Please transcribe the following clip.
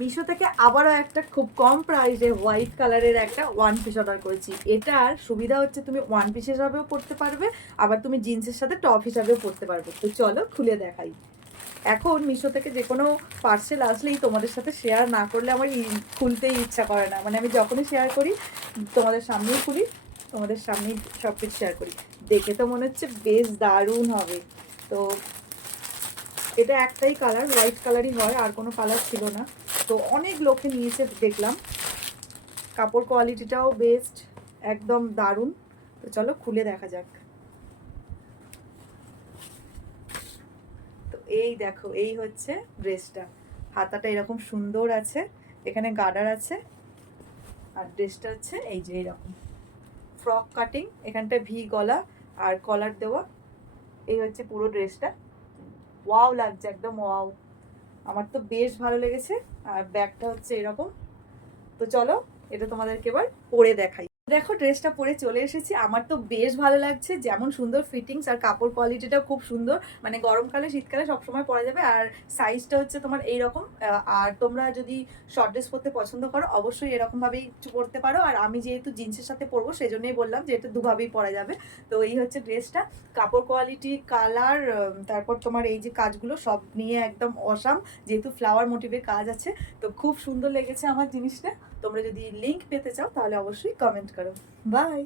মিশো থেকে আবারও একটা খুব কম প্রাইসে হোয়াইট কালারের একটা ওয়ান পিস অর্ডার করেছি। এটার সুবিধা হচ্ছে তুমি ওয়ান পিস হিসাবেও পরতে পারবে, আবার তুমি জিন্সের সাথে টপ হিসাবেও পরতে পারবে। তো চলো খুলে দেখাই। এখন মিশো থেকে যে কোনো পার্সেল আসলেই তোমাদের সাথে শেয়ার না করলে আমার খুলতেই ইচ্ছা করে না। মানে আমি যখনই শেয়ার করি তোমাদের সামনেই খুলি, তোমাদের সামনেই সব কিছু শেয়ার করি। দেখে তো মনে হচ্ছে বেশ দারুণ হবে। তো এটা একটাই কালার, হোয়াইট কালারই হয়, আর কোনো কালার ছিল না। তো অনেক লোকে নিয়েছে দেখলাম, কাপড় কোয়ালিটিটাও বেস্ট, একদম দারুণ। তো চলো খুলে দেখা যাক। তো এই দেখো, এই হচ্ছে ড্রেসটা। হাতাটা এরকম সুন্দর আছে, এখানে গার্ডার আছে, আর ড্রেসটা হচ্ছে এই যে এরকম ফ্রক কাটিং, এখানটা ভি গলা আর কলার দেওয়া। এই হচ্ছে পুরো ড্রেসটা। ওয়াও লাগছে, একদম ওয়াও। আমার তো বেশ ভালো লেগেছে। আর ব্যাগটা হচ্ছে এরকম। তো চলো এটা তোমাদেরকে এবার পরে দেখাই। দেখো ড্রেসটা পরে চলে এসেছি, আমার তো বেশ ভালো লাগছে। যেমন সুন্দর ফিটিংস আর কাপড় কোয়ালিটিটাও খুব সুন্দর, মানে গরমকালে শীতকালে সবসময় পরা যাবে। আর সাইজটা হচ্ছে তোমার এইরকম। আর তোমরা যদি শর্ট ড্রেস পরতে পছন্দ করো অবশ্যই এরকমভাবেই পরতে পারো। আর আমি যেহেতু জিন্সের সাথে পরবো সেই জন্যই বললাম যে এটা দুভাবেই পরা যাবে। তো এই হচ্ছে ড্রেসটা। কাপড় কোয়ালিটি, কালার, তারপর তোমার এই যে কাজগুলো সব নিয়ে একদম অসাম, যেহেতু ফ্লাওয়ার মোটিভে কাজ আছে। তো খুব সুন্দর লেগেছে আমার জিনিসটা। তোমরা যদি লিংক পেতে চাও তাহলে অবশ্যই কমেন্ট করো। বাই।